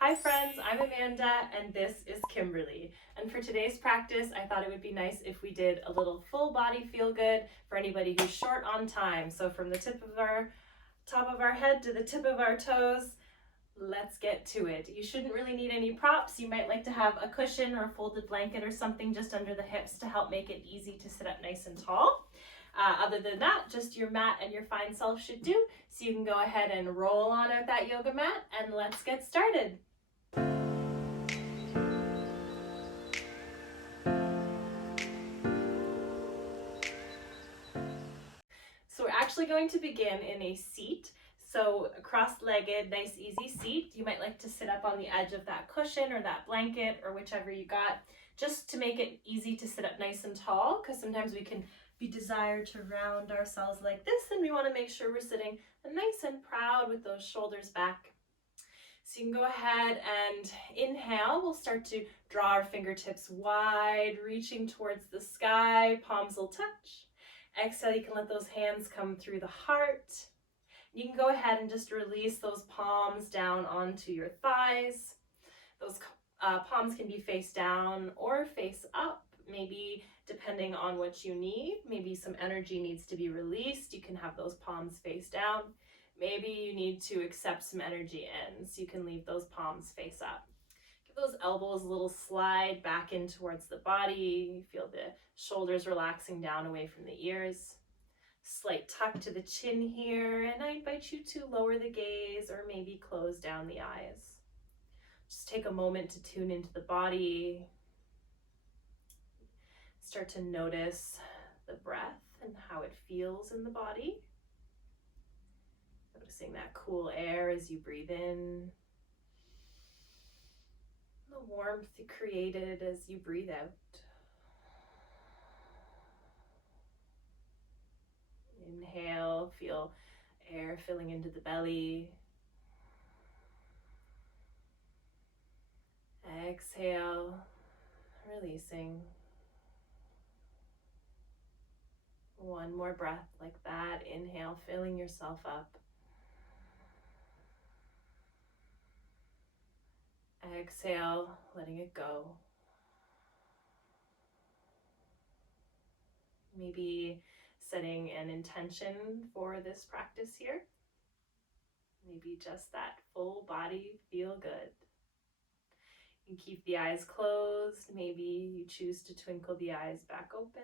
Hi friends, I'm Amanda and this is Kimberly. And for today's practice, I thought it would be nice if we did a little full body feel good for anybody who's short on time. So from the top of our head to the tip of our toes, let's get to it. You shouldn't really need any props. You might like to have a cushion or a folded blanket or something just under the hips to help make it easy to sit up nice and tall. Other than that, just your mat and your fine self should do. So you can go ahead and roll on out that yoga mat and let's get started. So we're actually going to begin in a seat. So a cross-legged, nice easy seat. You might like to sit up on the edge of that cushion or that blanket or whichever you got, just to make it easy to sit up nice and tall, because sometimes we can be desired to round ourselves like this, and we want to make sure we're sitting nice and proud with those shoulders back. So you can go ahead and inhale. We'll start to draw our fingertips wide, reaching towards the sky. Palms will touch. Exhale, you can let those hands come through the heart. You can go ahead and just release those palms down onto your thighs. Those palms can be face down or face up, maybe depending on what you need. Maybe some energy needs to be released. You can have those palms face down. Maybe you need to accept some energy in, so you can leave those palms face up. Give those elbows a little slide back in towards the body. You feel the shoulders relaxing down away from the ears. Slight tuck to the chin here, and I invite you to lower the gaze or maybe close down the eyes. Just take a moment to tune into the body. Start to notice the breath and how it feels in the body. Noticing that cool air as you breathe in. The warmth created as you breathe out. Inhale, feel air filling into the belly. Exhale, releasing. One more breath like that. Inhale, filling yourself up. Exhale, letting it go. Maybe setting an intention for this practice here. Maybe just that full body feel good. You can keep the eyes closed. Maybe you choose to twinkle the eyes back open.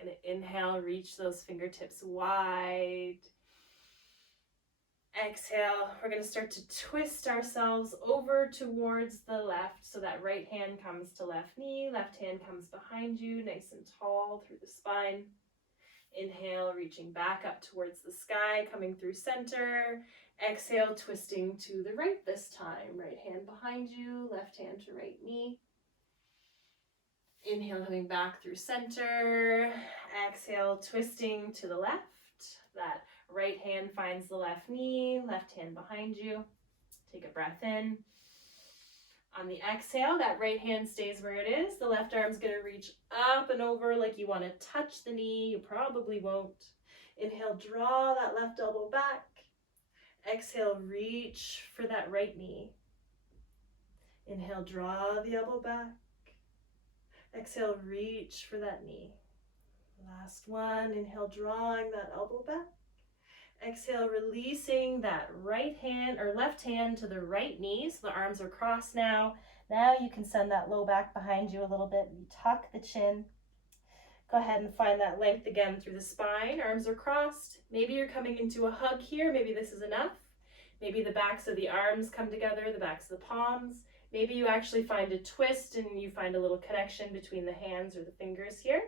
And inhale, reach those fingertips wide. Exhale, we're going to start to twist ourselves over towards the left, so that right hand comes to left knee, left hand comes behind you, nice and tall through the spine. Inhale, reaching back up towards the sky, coming through center. Exhale, twisting to the right this time. Right hand behind you, left hand to right knee. Inhale, coming back through center. Exhale, twisting to the left. That right hand finds the left knee, left hand behind you. Take a breath in. On the exhale, that right hand stays where it is. The left arm's going to reach up and over like you want to touch the knee. You probably won't. Inhale, draw that left elbow back. Exhale, reach for that right knee. Inhale, draw the elbow back. Exhale, reach for that knee. Last one. Inhale, drawing that elbow back. Exhale, releasing that right hand or left hand to the right knee. So the arms are crossed now. Now you can send that low back behind you a little bit. You tuck the chin. Go ahead and find that length again through the spine. Arms are crossed. Maybe you're coming into a hug here. Maybe this is enough. Maybe the backs of the arms come together, the backs of the palms. Maybe you actually find a twist and you find a little connection between the hands or the fingers here.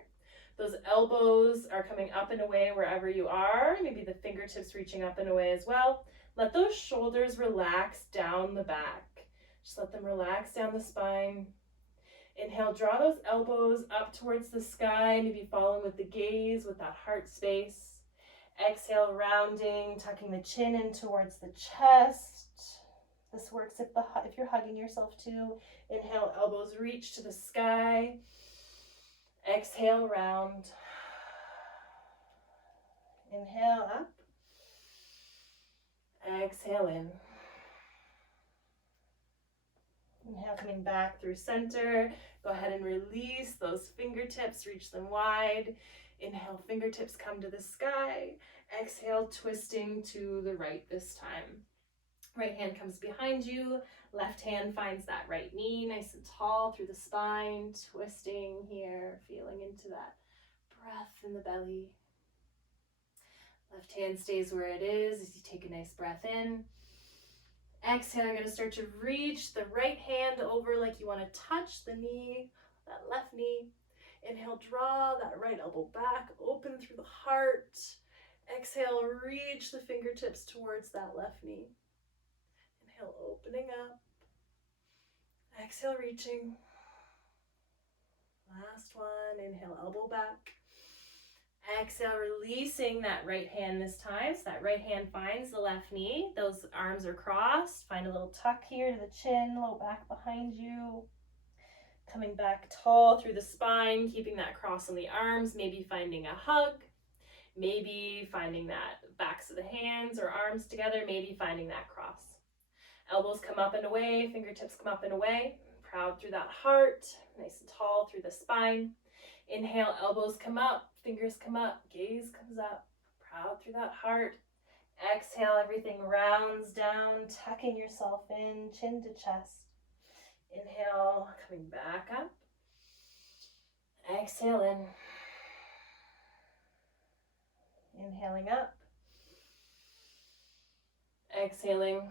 Those elbows are coming up and away wherever you are. Maybe the fingertips reaching up and away as well. Let those shoulders relax down the back. Just let them relax down the spine. Inhale, draw those elbows up towards the sky, maybe following with the gaze, with that heart space. Exhale, rounding, tucking the chin in towards the chest. This works if you're hugging yourself too. Inhale, elbows reach to the sky. Exhale, round. Inhale, up. Exhale, in. coming back through center. Go ahead and release those fingertips, reach them wide. Inhale, fingertips come to the sky. Exhale, twisting to the right this time. Right hand comes behind you. Left hand finds that right knee, nice and tall through the spine, twisting here, feeling into that breath in the belly. Left hand stays where it is as you take a nice breath in. Exhale, you're going to start to reach the right hand over like you want to touch the knee, that left knee. Inhale, draw that right elbow back, open through the heart. Exhale, reach the fingertips towards that left knee. Inhale, opening up. Exhale, reaching. Last one. Inhale, elbow back. Exhale, releasing that right hand this time. So that right hand finds the left knee. Those arms are crossed. Find a little tuck here to the chin, low back behind you. Coming back tall through the spine, keeping that cross on the arms, maybe finding a hug, maybe finding that backs of the hands or arms together, maybe finding that cross. Elbows come up and away, fingertips come up and away. Proud through that heart, nice and tall through the spine. Inhale, elbows come up, fingers come up, gaze comes up. Proud through that heart. Exhale, everything rounds down, tucking yourself in, chin to chest. Inhale, coming back up. Exhale in. Inhaling up. Exhaling.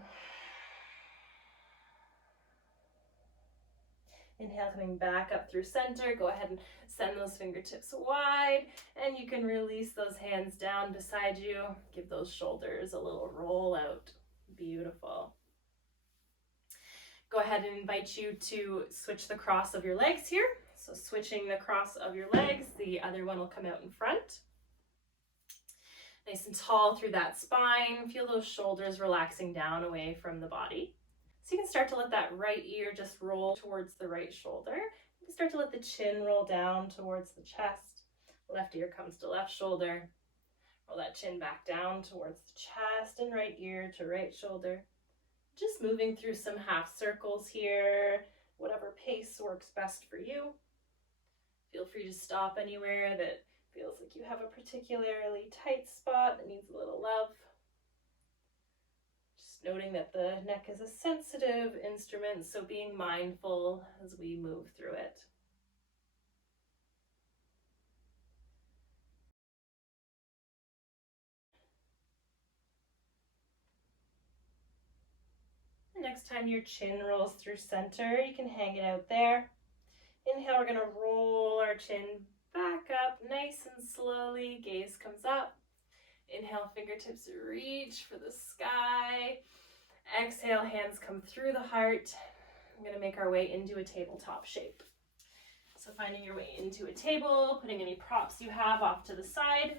Inhale, coming back up through center. Go ahead and send those fingertips wide, and you can release those hands down beside you. Give those shoulders a little roll out. Beautiful. Go ahead and invite you to switch the cross of your legs here. So switching the cross of your legs, the other one will come out in front. Nice and tall through that spine. Feel those shoulders relaxing down away from the body. So you can start to let that right ear just roll towards the right shoulder. You can start to let the chin roll down towards the chest. Left ear comes to left shoulder. Roll that chin back down towards the chest and right ear to right shoulder. Just moving through some half circles here, whatever pace works best for you. Feel free to stop anywhere that feels like you have a particularly tight spot that needs a little love. Just noting that the neck is a sensitive instrument, so being mindful as we move through it. Next time your chin rolls through center, you can hang it out there. Inhale, we're gonna roll our chin back up nice and slowly. Gaze comes up. Inhale, fingertips reach for the sky. Exhale, hands come through the heart. I'm gonna make our way into a tabletop shape. So finding your way into a table, putting any props you have off to the side.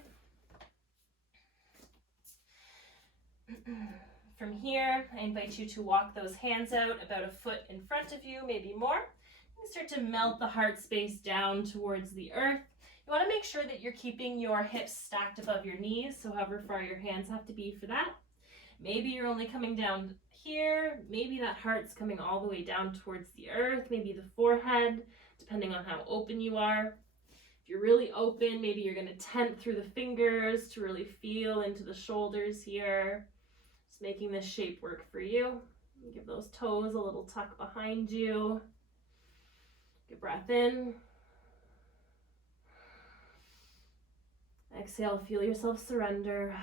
From here, I invite you to walk those hands out about a foot in front of you, maybe more. You start to melt the heart space down towards the earth. You want to make sure that you're keeping your hips stacked above your knees, so however far your hands have to be for that. Maybe you're only coming down here. Maybe that heart's coming all the way down towards the earth, maybe the forehead, depending on how open you are. If you're really open, maybe you're going to tent through the fingers to really feel into the shoulders here. Just making this shape work for you. Give those toes a little tuck behind you. Good breath in. Exhale, feel yourself surrender.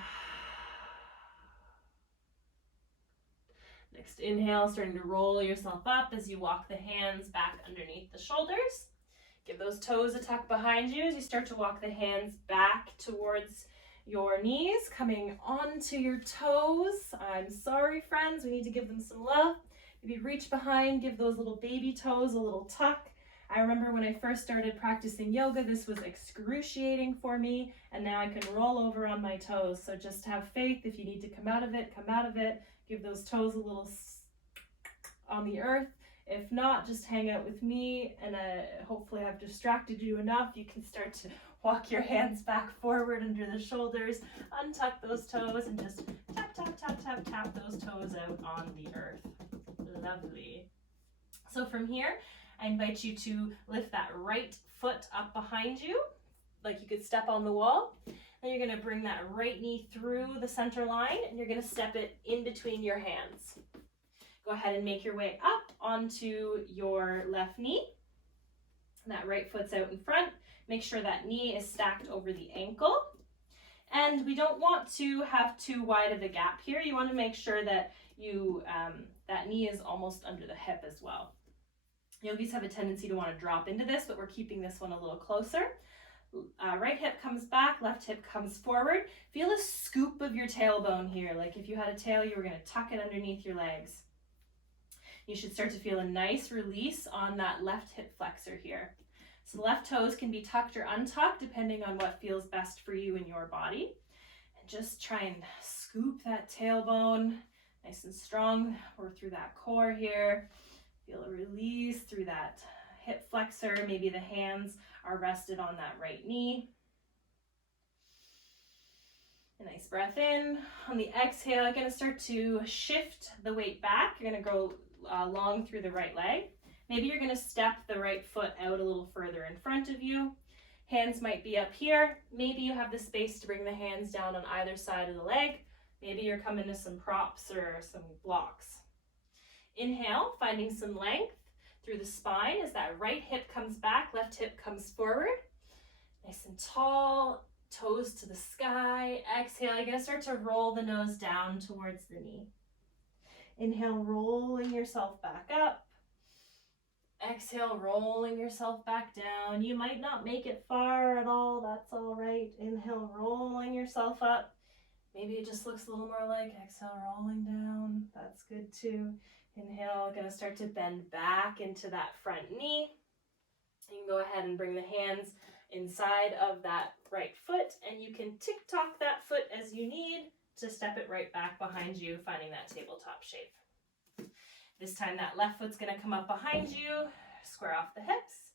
Next inhale, starting to roll yourself up as you walk the hands back underneath the shoulders. Give those toes a tuck behind you as you start to walk the hands back towards your knees, coming onto your toes. I'm sorry, friends, we need to give them some love. Maybe reach behind, give those little baby toes a little tuck. I remember when I first started practicing yoga, this was excruciating for me, and now I can roll over on my toes. So just have faith. If you need to come out of it, come out of it. Give those toes a little on the earth. If not, just hang out with me, and hopefully I've distracted you enough. You can start to walk your hands back forward under the shoulders, untuck those toes, and just tap, tap, tap, tap, tap those toes out on the earth. Lovely. So from here, I invite you to lift that right foot up behind you, like you could step on the wall. Then you're gonna bring that right knee through the center line and you're gonna step it in between your hands. Go ahead and make your way up onto your left knee. That right foot's out in front. Make sure that knee is stacked over the ankle. And we don't want to have too wide of a gap here. You want to make sure that that knee is almost under the hip as well. Yogis have a tendency to want to drop into this, but we're keeping this one a little closer. Right hip comes back, left hip comes forward. Feel a scoop of your tailbone here. Like if you had a tail, you were going to tuck it underneath your legs. You should start to feel a nice release on that left hip flexor here. So the left toes can be tucked or untucked depending on what feels best for you and your body. And just try and scoop that tailbone nice and strong or through that core here. Feel a release through that hip flexor. Maybe the hands are rested on that right knee. A nice breath in. On the exhale, you're going to start to shift the weight back. You're going to go long through the right leg. Maybe you're going to step the right foot out a little further in front of you. Hands might be up here. Maybe you have the space to bring the hands down on either side of the leg. Maybe you're coming to some props or some blocks. Inhale, finding some length through the spine as that right hip comes back, left hip comes forward. Nice and tall, toes to the sky. Exhale, you're going to start to roll the nose down towards the knee. Inhale, rolling yourself back up. Exhale, rolling yourself back down. You might not make it far at all. That's all right. Inhale, rolling yourself up. Maybe it just looks a little more like exhale, rolling down. That's good too. Inhale, going to start to bend back into that front knee. You can go ahead and bring the hands inside of that right foot, and you can tick-tock that foot as you need to step it right back behind you, finding that tabletop shape. This time that left foot's going to come up behind you, square off the hips.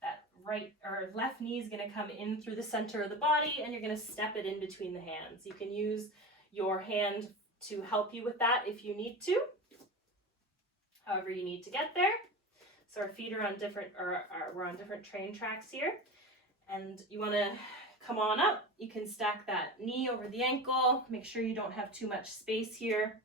That right or left knee is going to come in through the center of the body, and you're going to step it in between the hands. You can use your hand to help you with that if you need to, however you need to get there. So our feet are on different, we're on different train tracks here, and you want to come on up. You can stack that knee over the ankle. Make sure you don't have too much space here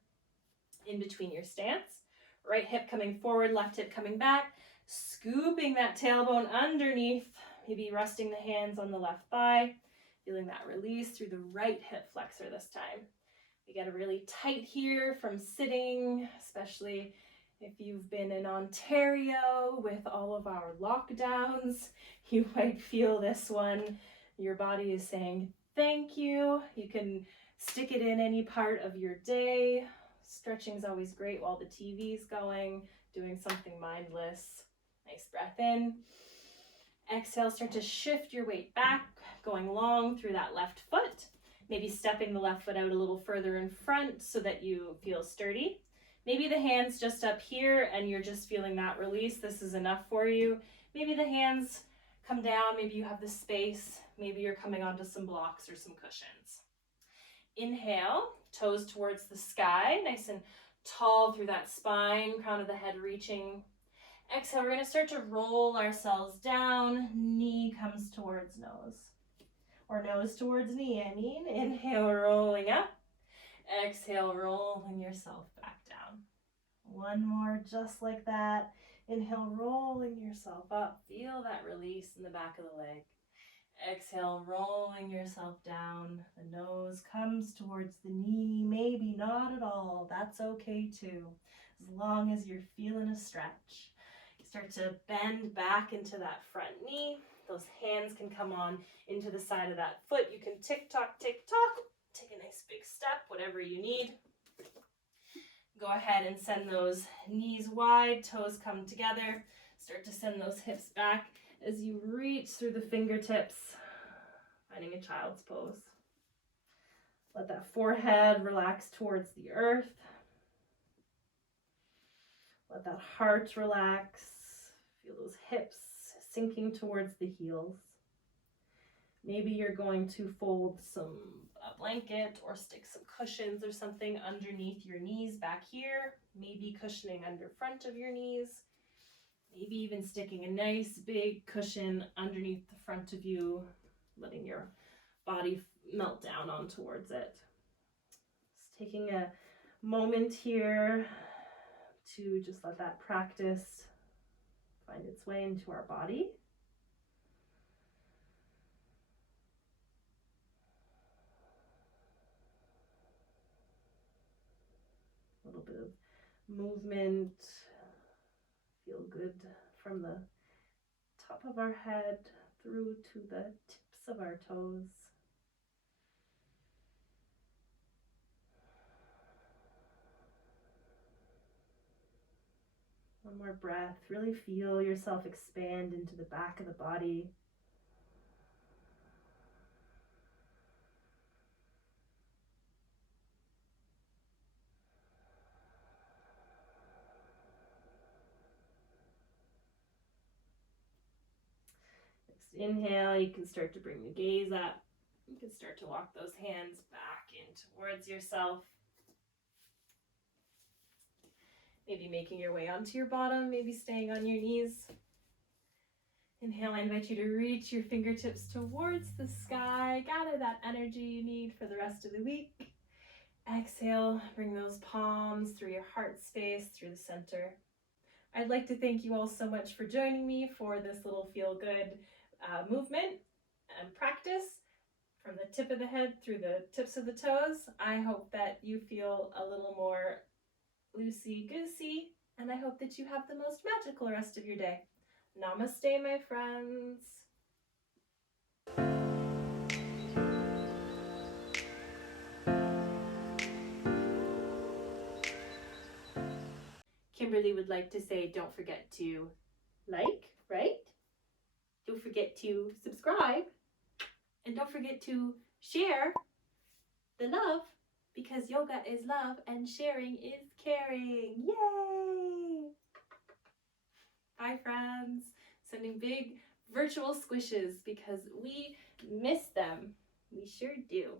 in between your stance. Right hip coming forward, left hip coming back, scooping that tailbone underneath, maybe resting the hands on the left thigh, feeling that release through the right hip flexor this time. We get really tight here from sitting, especially if you've been in Ontario with all of our lockdowns. You might feel this one. Your body is saying thank you. You can stick it in any part of your day. Stretching is always great while the TV's going, doing something mindless. Nice breath in. Exhale, start to shift your weight back, going long through that left foot. Maybe stepping the left foot out a little further in front so that you feel sturdy. Maybe the hands just up here and you're just feeling that release. This is enough for you. Maybe the hands come down. Maybe you have the space. Maybe you're coming onto some blocks or some cushions. Inhale, toes towards the sky, nice and tall through that spine, crown of the head reaching. Exhale, we're going to start to roll ourselves down. Knee comes towards nose, or nose towards knee, I mean. Inhale, rolling up. Exhale, rolling yourself back down. One more just like that. Inhale, rolling yourself up. Feel that release in the back of the leg. Exhale, rolling yourself down. The nose comes towards the knee, maybe not at all. That's okay too, as long as you're feeling a stretch. You start to bend back into that front knee. Those hands can come on into the side of that foot. You can tick-tock, tick-tock. Take a nice big step, whatever you need. Go ahead and send those knees wide, toes come together. Start to send those hips back as you reach through the fingertips, finding a child's pose. Let that forehead relax towards the earth. Let that heart relax. Feel those hips sinking towards the heels. Maybe you're going to fold a blanket or stick some cushions or something underneath your knees back here. Maybe cushioning under front of your knees. Maybe even sticking a nice big cushion underneath the front of you, letting your body melt down on towards it. Just taking a moment here to just let that practice find its way into our body. A little bit of movement, feel good from the top of our head through to the tips of our toes. One more breath. Really feel yourself expand into the back of the body. Next inhale, you can start to bring the gaze up. You can start to walk those hands back in towards yourself. Maybe making your way onto your bottom, maybe staying on your knees. Inhale, I invite you to reach your fingertips towards the sky. Gather that energy you need for the rest of the week. Exhale, bring those palms through your heart space, through the center. I'd like to thank you all so much for joining me for this little feel-good movement and practice from the tip of the head through the tips of the toes. I hope that you feel a little more loosey-goosey, and I hope that you have the most magical rest of your day. Namaste, my friends. Kimberly would like to say, don't forget to like, right? Don't forget to subscribe. And don't forget to share the love, because yoga is love and sharing is caring. Yay! Bye, friends. Sending big virtual squishes because we miss them. We sure do.